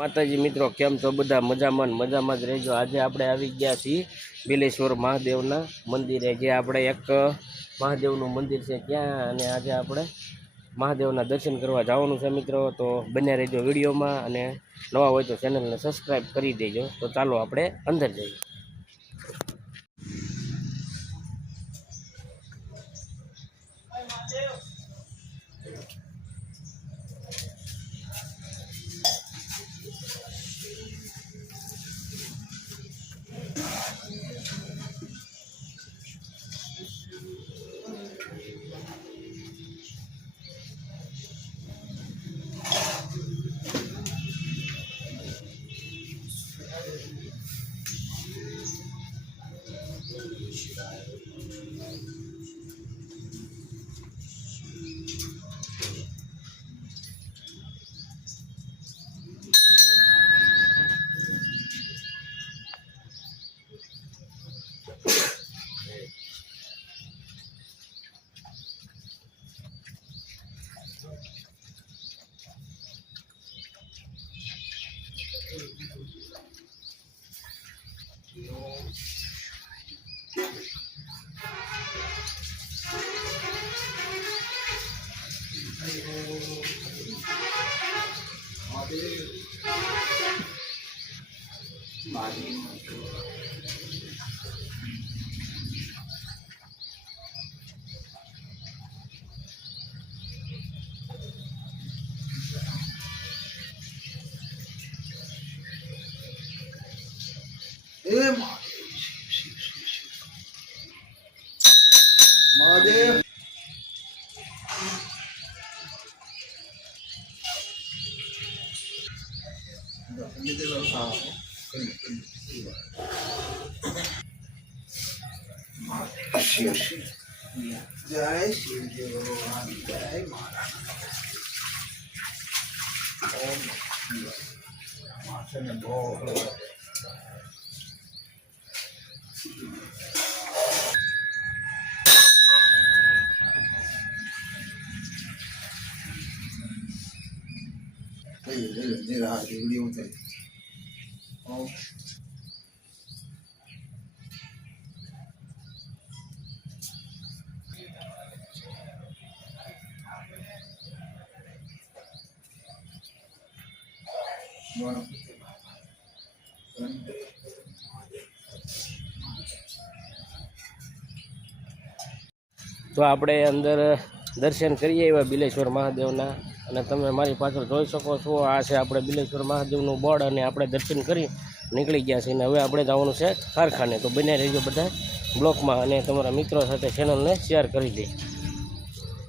माताजी मित्रों केम छो बधा मजामां ज रहेजो। आज आपणे आवी गया छीए बिलेश्वर महादेवना मंदिरे जे आपणे एक महादेवनुं मंदिर छे त्यां अने आजे आपणे महादेवना दर्शन करवा जवानुं छे मित्रों। तो बने रहेजो विडियोमां अने नवा होय तो चेनलने सब्सक्राइब करी देजो। तो चालो आपणे अंदर जईए। महादेव शिव शिव जय शिव जय भगवान जय महाराज ओम माथे में बहुत निराह वीडियो उतारी ओम तो आपणे अंदर दर्शन करीए एवा बिलेश्वर महादेवना अने तमे मारी पाछळ जोई शको छो। आ छे आपणे बिलेश्वर महादेवनुं बोर्ड अने आपणे दर्शन करी निकળી ગયા છે। હવે આપણે જવાનું છે કારખાને। તો બને રહેજો બધા બ્લોકમાં અને તમારા મિત્રો સાથે ચેનલને શેર કરી દે।